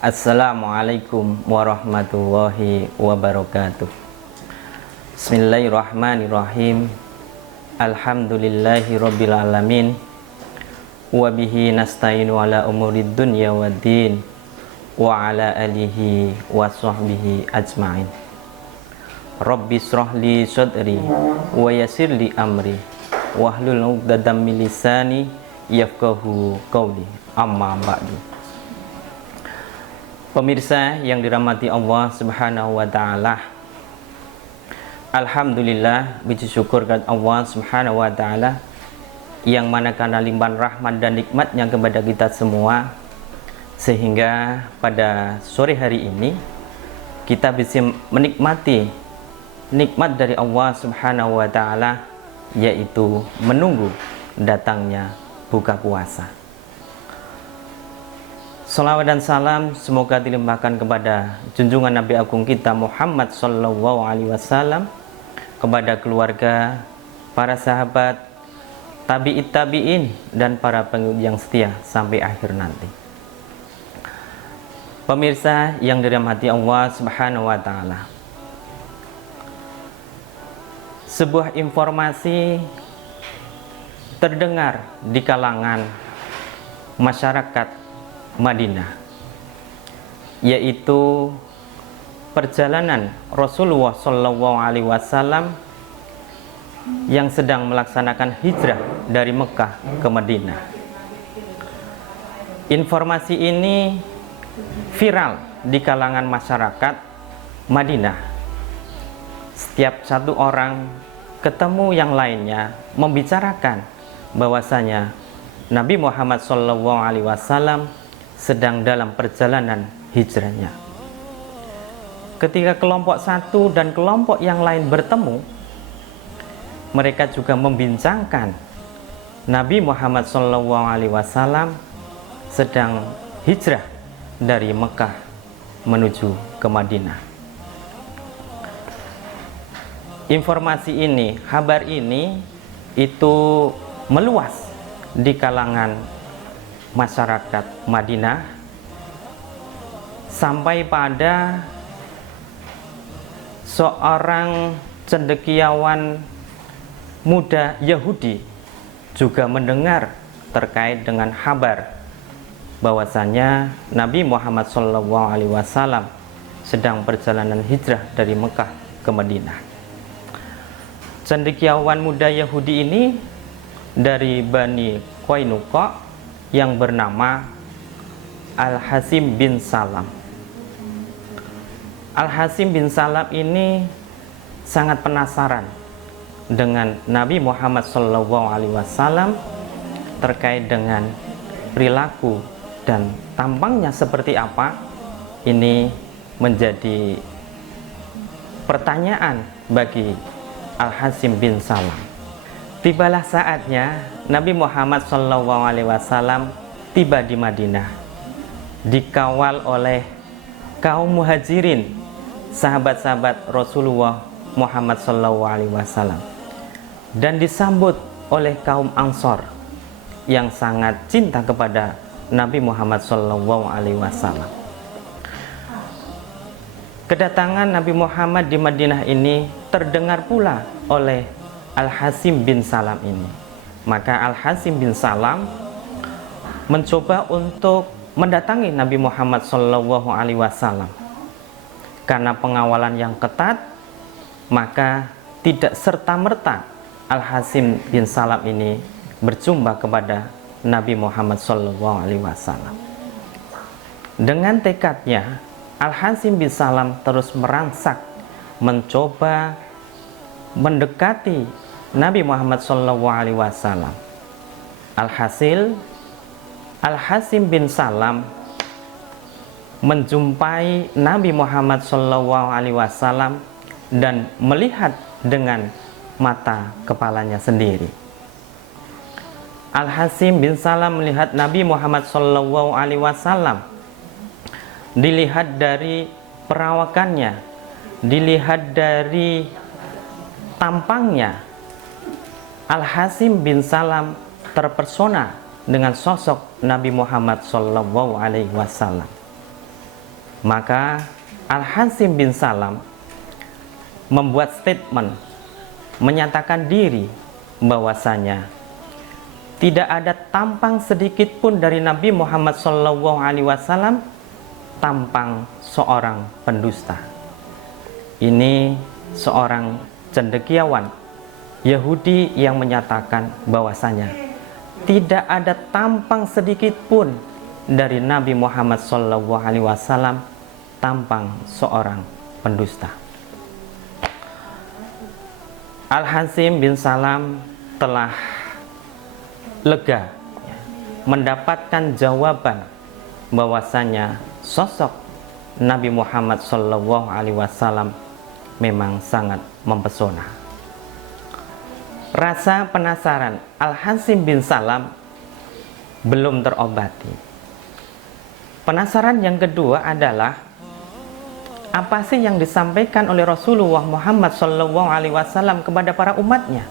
Assalamualaikum warahmatullahi wabarakatuh. Bismillahirrahmanirrahim. Alhamdulillahi rabbil alamin. Wabihi nasta'inu ala umurid dunya waddin. Wa ala alihi wa sahbihi ajma'in. Rabbi shrahli sadri wa yassirli amri wahlul 'uqdatam min lisani yafqahu qawli. Amma ba'du. Pemirsa yang dirahmati Allah Subhanahu wa taala. Alhamdulillah, puji syukur kepada Allah Subhanahu wa taala yang mana karena limpahan rahmat dan nikmatnya kepada kita semua, sehingga pada sore hari ini kita bisa menikmati nikmat dari Allah Subhanahu wa taala, yaitu menunggu datangnya buka puasa. Salawat dan salam semoga dilimpahkan kepada junjungan Nabi Agung kita Muhammad Sallallahu Alaihi Wasallam, kepada keluarga, para sahabat, tabi'it tabi'in, dan para pengikut yang setia sampai akhir nanti. Pemirsa yang dirahmati Allah Subhanahu wa taala, sebuah informasi terdengar di kalangan masyarakat Madinah, yaitu perjalanan Rasulullah Shallallahu Alaihi Wasallam yang sedang melaksanakan hijrah dari Mekah ke Madinah. Informasi ini viral di kalangan masyarakat Madinah. Setiap satu orang ketemu yang lainnya membicarakan bahwasanya Nabi Muhammad Shallallahu Alaihi Wasallam sedang dalam perjalanan hijrahnya. Ketika kelompok satu dan kelompok yang lain bertemu, mereka juga membincangkan Nabi Muhammad SAW sedang hijrah dari Mekah menuju ke Madinah. Informasi ini, kabar ini itu meluas di kalangan masyarakat Madinah, sampai pada seorang cendekiawan muda Yahudi juga mendengar terkait dengan kabar bahwasanya Nabi Muhammad SAW sedang perjalanan hijrah dari Mekah ke Madinah. Cendekiawan muda Yahudi ini dari Bani Qainuqa yang bernama Al-Hasim bin Salam. Al-Hasim bin Salam ini sangat penasaran dengan Nabi Muhammad SAW terkait dengan perilaku dan tampangnya seperti apa. Ini menjadi pertanyaan bagi Al-Hasim bin Salam. Tibalah saatnya Nabi Muhammad SAW tiba di Madinah, dikawal oleh kaum muhajirin, sahabat-sahabat Rasulullah Muhammad SAW, dan disambut oleh kaum Ansor yang sangat cinta kepada Nabi Muhammad SAW. Kedatangan Nabi Muhammad di Madinah ini terdengar pula oleh Al-Hasim bin Salam ini. Maka Al-Hasim bin Salam mencoba untuk mendatangi Nabi Muhammad SAW. Karena pengawalan yang ketat, maka tidak serta-merta Al-Hasim bin Salam ini berjumpa kepada Nabi Muhammad SAW. Dengan tekadnya, Al-Hasim bin Salam terus merangsak, mencoba mendekati Nabi Muhammad SAW. Alhasil, Al-Hasim bin Salam menjumpai Nabi Muhammad SAW dan melihat dengan mata kepalanya sendiri. Al-Hasim bin Salam melihat Nabi Muhammad SAW, dilihat dari perawakannya, dilihat dari tampangnya. Al-Hasim bin Salam terpesona dengan sosok Nabi Muhammad SAW. Maka Al-Hasim bin Salam membuat statement, menyatakan diri bahwasanya tidak ada tampang sedikit pun dari Nabi Muhammad SAW tampang seorang pendusta. Ini seorang cendekiawan Yahudi yang menyatakan bahwasanya tidak ada tampang sedikit pun dari Nabi Muhammad SAW tampang seorang pendusta. Al-Hasim bin Salam telah lega mendapatkan jawaban bahwasanya sosok Nabi Muhammad SAW memang sangat mempesona. Rasa penasaran Al-Hasim bin Salam belum terobati. Penasaran yang kedua adalah, apa sih yang disampaikan oleh Rasulullah Muhammad SAW kepada para umatnya?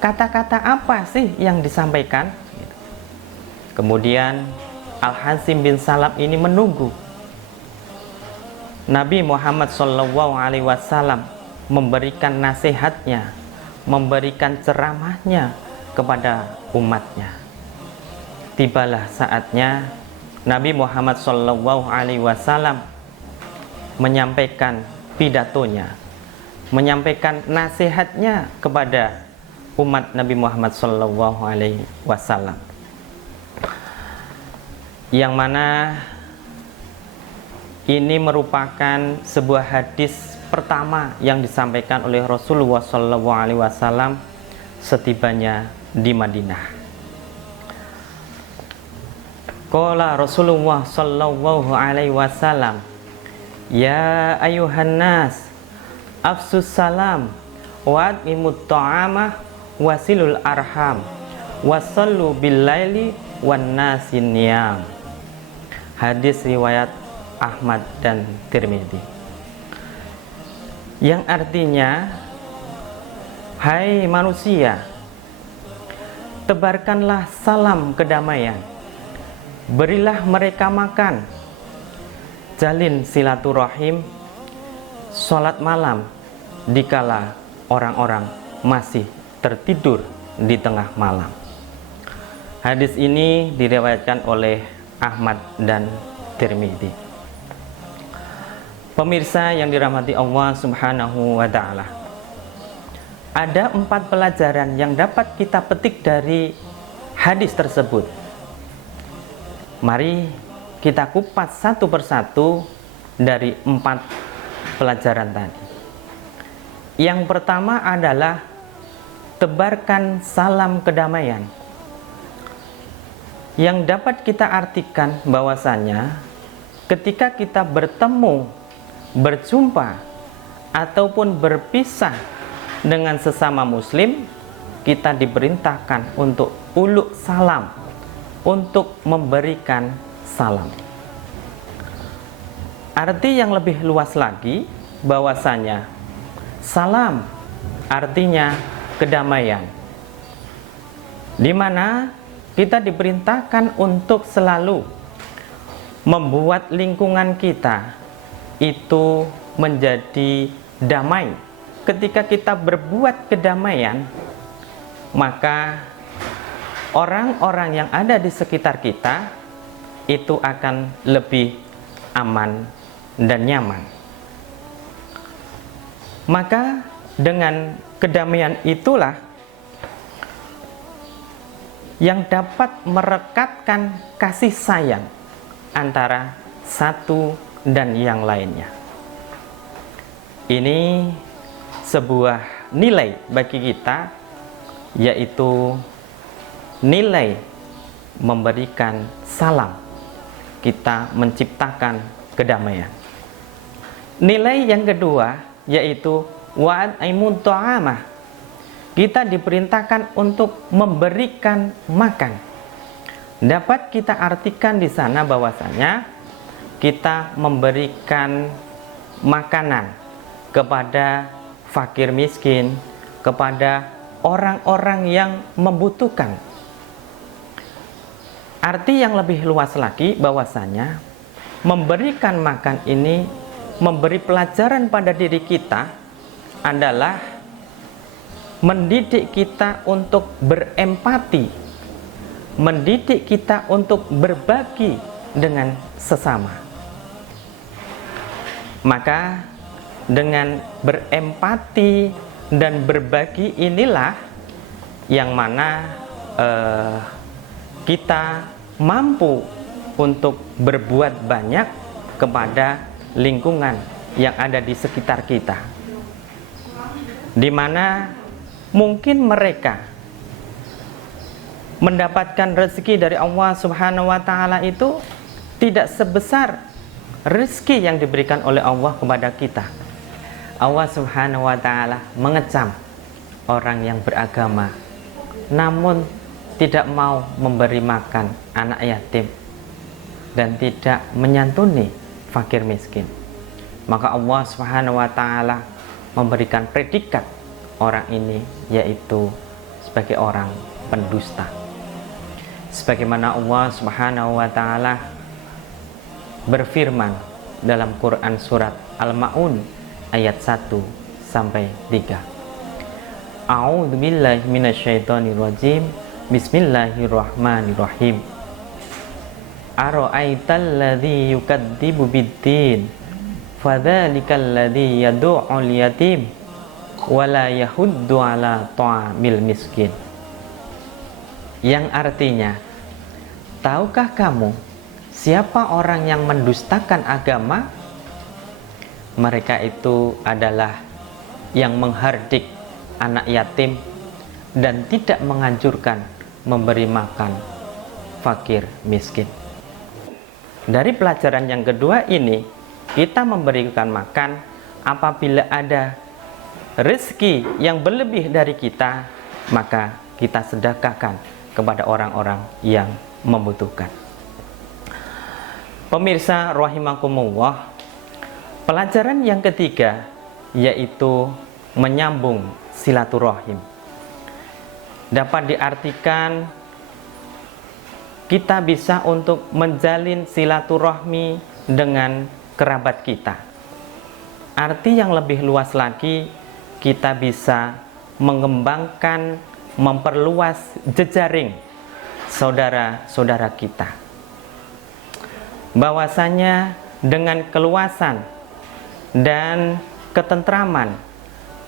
Kata-kata apa sih yang disampaikan? Kemudian Al-Hasim bin Salam ini menunggu Nabi Muhammad SAW memberikan nasihatnya, memberikan ceramahnya kepada umatnya. Tibalah saatnya Nabi Muhammad SAW menyampaikan pidatonya, menyampaikan nasihatnya kepada umat Nabi Muhammad SAW, yang mana ini merupakan sebuah hadis pertama yang disampaikan oleh Rasulullah SAW setibanya di Madinah. Qala Rasulullah SAW, ya ayuhan nas, afsus salam wa at'imut ta'amah wasilul arham wasallu bil laili wan nasin niyam. Hadis riwayat Ahmad dan Tirmidzi, yang artinya, hai manusia, tebarkanlah salam kedamaian, berilah mereka makan, jalin silaturahim, sholat malam dikala orang-orang masih tertidur di tengah malam. Hadis ini diriwayatkan oleh Ahmad dan Tirmidzi. Pemirsa yang dirahmati Allah Subhanahu wa Ta'ala, ada 4 pelajaran yang dapat kita petik dari hadis tersebut. Mari kita kupas satu persatu dari 4 pelajaran tadi. Yang pertama adalah tebarkan salam kedamaian, yang dapat kita artikan bahwasanya ketika kita bertemu, berjumpa, ataupun berpisah dengan sesama muslim, kita diperintahkan untuk uluk salam, untuk memberikan salam. Arti yang lebih luas lagi bahwasanya salam artinya kedamaian, di mana kita diperintahkan untuk selalu membuat lingkungan kita itu menjadi damai. Ketika kita berbuat kedamaian, maka orang-orang yang ada di sekitar kita itu akan lebih aman dan nyaman. Maka dengan kedamaian itulah yang dapat merekatkan kasih sayang antara satu dan yang lainnya. Ini sebuah nilai bagi kita, yaitu nilai memberikan salam. Kita menciptakan kedamaian. Nilai yang kedua yaitu wa'at'imut ta'amah. Kita diperintahkan untuk memberikan makan. Dapat kita artikan di sana bahwasanya kita memberikan makanan kepada fakir miskin, kepada orang-orang yang membutuhkan. Arti yang lebih luas lagi bahwasanya memberikan makan ini, memberi pelajaran pada diri kita adalah mendidik kita untuk berempati, mendidik kita untuk berbagi dengan sesama. Maka dengan berempati dan berbagi inilah yang mana kita mampu untuk berbuat banyak kepada lingkungan yang ada di sekitar kita, di mana mungkin mereka mendapatkan rezeki dari Allah Subhanahu wa Ta'ala itu tidak sebesar rezeki yang diberikan oleh Allah kepada kita. Allah Subhanahu wa Ta'ala mengecam orang yang beragama namun tidak mau memberi makan anak yatim dan tidak menyantuni fakir miskin. Maka Allah Subhanahu wa Ta'ala memberikan predikat orang ini, yaitu sebagai orang pendusta. Sebagaimana Allah Subhanahu wa Ta'ala berfirman dalam Quran surat Al-Ma'un ayat 1 sampai 3. A'udzu billahi minasyaitonir rajim. Bismillahirrahmanirrahim. Ara'aital ladzi yukadzibu biddin fadzalikal ladzi yad'ul yatim wa la yahuddu ala ta'amil miskin. Yang artinya, tahukah kamu siapa orang yang mendustakan agama? Mereka itu adalah yang menghardik anak yatim dan tidak menganjurkan memberi makan fakir miskin. Dari pelajaran yang kedua ini, kita memberikan makan apabila ada rezeki yang berlebih dari kita, maka kita sedekahkan kepada orang-orang yang membutuhkan. Pemirsa rahimakumullah, pelajaran yang ketiga yaitu menyambung silaturahim. Dapat diartikan kita bisa untuk menjalin silaturahmi dengan kerabat kita. Arti yang lebih luas lagi, kita bisa mengembangkan, memperluas jejaring saudara-saudara kita. Bahwasanya dengan keluasan dan ketentraman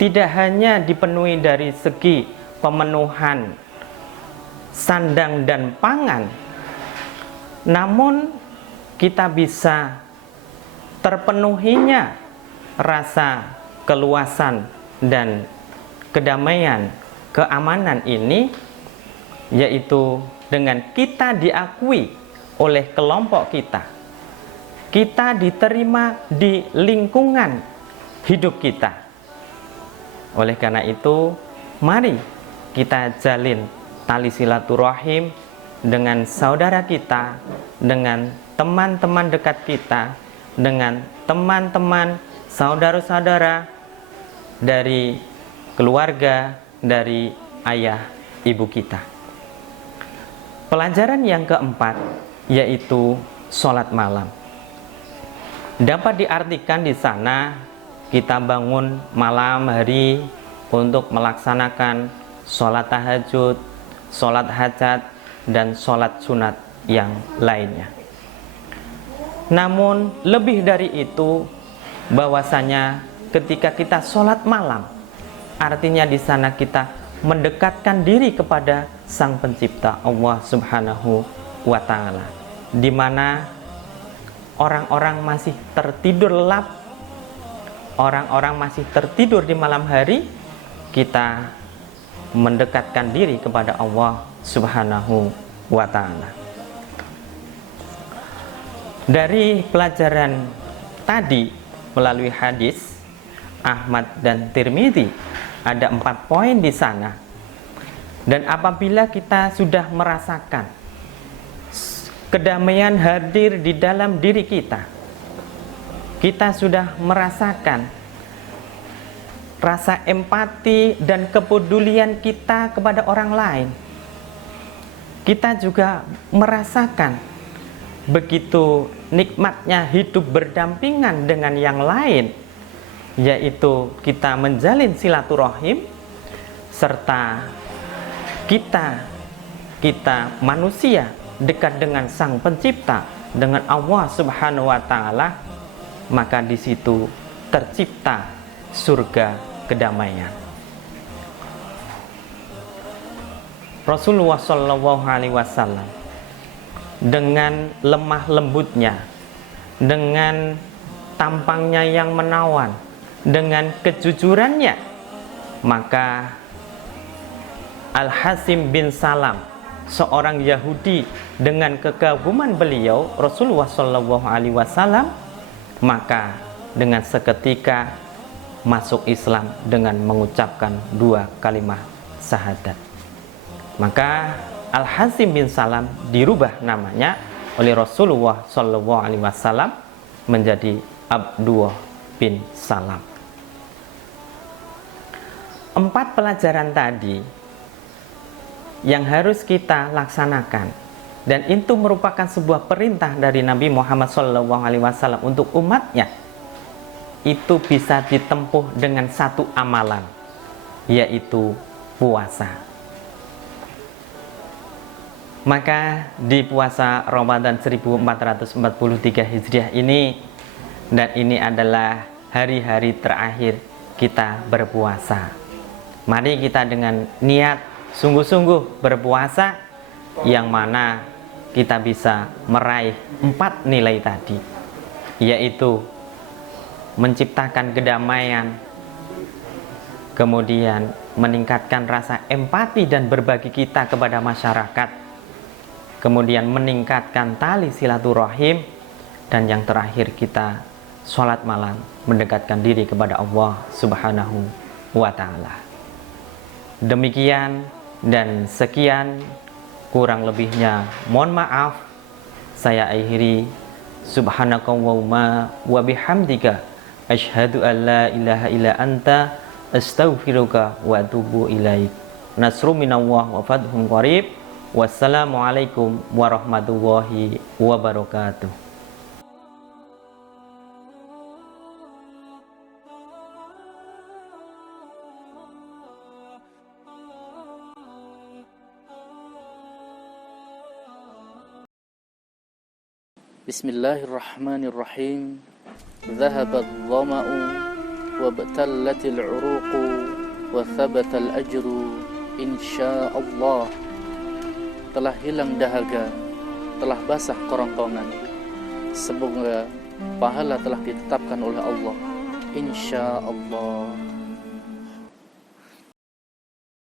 tidak hanya dipenuhi dari segi pemenuhan sandang dan pangan, namun kita bisa terpenuhinya rasa keluasan dan kedamaian, keamanan ini, yaitu dengan kita diakui oleh kelompok kita, kita diterima di lingkungan hidup kita. Oleh karena itu, mari kita jalin tali silaturahim dengan saudara kita, dengan teman-teman dekat kita, dengan teman-teman saudara-saudara dari keluarga, dari ayah ibu kita. Pelajaran yang keempat yaitu sholat malam. Dapat diartikan di sana kita bangun malam hari untuk melaksanakan sholat tahajud, sholat hajat, dan sholat sunat yang lainnya. Namun lebih dari itu, bahwasanya ketika kita sholat malam, artinya di sana kita mendekatkan diri kepada Sang Pencipta Allah Subhanahu wa Ta'ala, di mana orang-orang masih tertidur lelap, orang-orang masih tertidur di malam hari, kita mendekatkan diri kepada Allah Subhanahu wa Ta'ala. Dari pelajaran tadi melalui hadis Ahmad dan Tirmidzi, ada 4 poin di sana. Dan apabila kita sudah merasakan kedamaian hadir di dalam diri kita, kita sudah merasakan rasa empati dan kepedulian kita kepada orang lain, kita juga merasakan begitu nikmatnya hidup berdampingan dengan yang lain, yaitu kita menjalin silaturahim, serta kita manusia dekat dengan Sang Pencipta, dengan Allah Subhanahu wa taala, maka di situ tercipta surga kedamaian. Rasulullah Shallallahu Alaihi Wasallam dengan lemah lembutnya, dengan tampangnya yang menawan, dengan kejujurannya, maka Al-Hasim bin Salam, seorang Yahudi, dengan kekaguman beliau Rasulullah Shallallahu Alaihi Wasallam, maka dengan seketika masuk Islam dengan mengucapkan 2 kalimat syahadat. Maka Al-Hasim bin Salam dirubah namanya oleh Rasulullah Shallallahu Alaihi Wasallam menjadi Abdullah bin Salam. 4 pelajaran tadi yang harus kita laksanakan, dan itu merupakan sebuah perintah dari Nabi Muhammad SAW untuk umatnya, itu bisa ditempuh dengan satu amalan, yaitu puasa. Maka di puasa Ramadan 1443 Hijriah ini, dan ini adalah hari-hari terakhir kita berpuasa, mari kita dengan niat sungguh-sungguh berpuasa, yang mana kita bisa meraih 4 nilai tadi, yaitu menciptakan kedamaian, kemudian meningkatkan rasa empati dan berbagi kita kepada masyarakat, kemudian meningkatkan tali silaturahim, dan yang terakhir kita sholat malam, mendekatkan diri kepada Allah Subhanahu wa ta'ala. Demikian dan sekian, kurang lebihnya mohon maaf. Saya akhiri, subhanakallahumma wa bihamdika asyhadu an la ilaha illa anta astaghfiruka wa atubu ilaik. Nasru minallah wa fadhun qarib. Wassalamualaikum warahmatullahi wabarakatuh. Bismillahirrahmanirrahim. Dhahabat dhama'u wa batallatil 'uruqu wa thabatal ajru insyaallah. Telah hilang dahaga, telah basah kerongkongan. Semoga pahala telah ditetapkan oleh Allah, insyaallah.